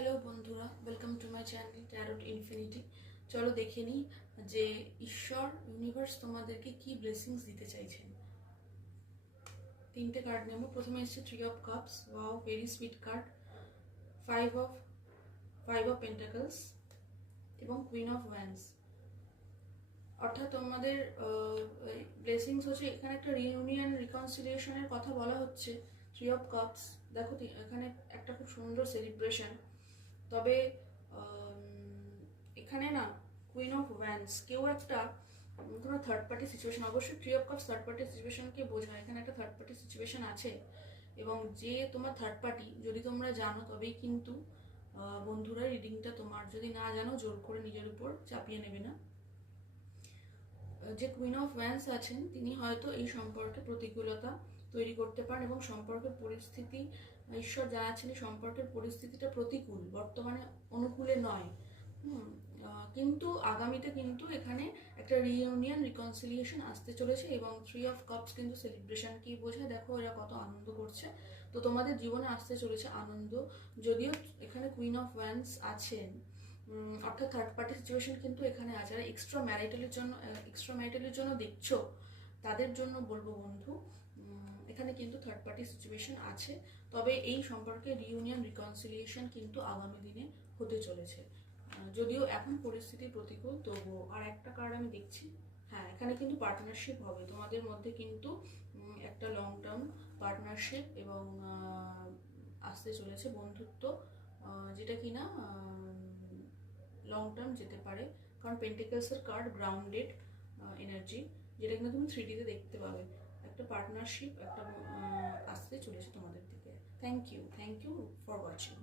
Hello বন্ধুরা, welcome to my channel tarot infinity. চলো দেখে নিই যে ঈশ্বর ইউনিভার্স তোমাদেরকে কি ব্লেসিংস দিতে চাইছেন। তিনটে কার্ড নেব। প্রথমে এসছে three of cups, wow very sweet curd. Five of pentacles এবং কুইন অফ ওয়ান্ডস। অর্থাৎ তোমাদের ব্লেসিংস হচ্ছে, এখানে একটা রিইউনিয়ন রিকনসিলিয়েশনের কথা বলা হচ্ছে। থ্রি অফ কাপস দেখো, এখানে একটা খুব সুন্দর সেলিব্রেশন। তবে এখানে না কুইন অফ ওয়ান্ডস, কেউ একটা কোনো থার্ড পার্টি সিচুয়েশন, অবশ্যই three of cups third party সিচুয়েশনকে বোঝায়। এখানে একটা থার্ড পার্টি সিচুয়েশন আছে এবং যে তোমার থার্ড পার্টি যদি তোমরা জানো তবেই কিন্তু বন্ধুরা রিডিংটা তোমার, যদি না জানো জোর করে নিজের উপর চাপিয়ে নেবে না। যে কুইন অফ ওয়ান্ডস আছেন তিনি হয়তো এই সম্পর্কে প্রতিকূলতা তৈরি করতে পারেন এবং সম্পর্কের পরিস্থিতি, ঈশ্বর জানাচ্ছেন এই সম্পর্কের পরিস্থিতিটা প্রতিকূল, বর্তমানে অনুকূলে নয়। কিন্তু আগামীতে কিন্তু এখানে একটা রিইউনিয়ন রিকনসিলিয়েশন আসতে চলেছে এবং থ্রি অফ কাপস কিন্তু সেলিব্রেশনকেই বোঝায়। দেখো এরা কত আনন্দ করছে, তো তোমাদের জীবনে আসতে চলেছে আনন্দ। যদিও এখানে কুইন অফ ওয়ান্ডস আছেন, অর্থাৎ থার্ড পার্টি সিচুয়েশন কিন্তু এখানে আছে। আর এক্সট্রা ম্যারিটালের জন্য দেখছো, তাদের জন্য বলবো বন্ধু, এখানে কিন্তু থার্ড পার্টি সিচুয়েশন আছে। তবে এই সম্পর্কে রিইউনিয়ন রিকনসিলিয়েশন কিন্তু আগামী দিনে হতে চলেছে, যদিও এখন পরিস্থিতি প্রতিকূল তবুও। আর একটা কার্ড আমি দেখছি, হ্যাঁ এখানে কিন্তু পার্টনারশিপ হবে তোমাদের মধ্যে, কিন্তু একটা লং টার্ম পার্টনারশিপ এবং আসতে চলেছে বন্ধুত্ব, যেটা কিনা লং টার্ম যেতে পারে। কারণ পেন্টিকলসের কার্ড গ্রাউন্ডেড এনার্জি, যেটা কিনা তুমি 3D-তে দেখতে পাবে। একটা পার্টনারশিপ একটা আসতে চলেছে তোমাদের থেকে। Thank you for watching.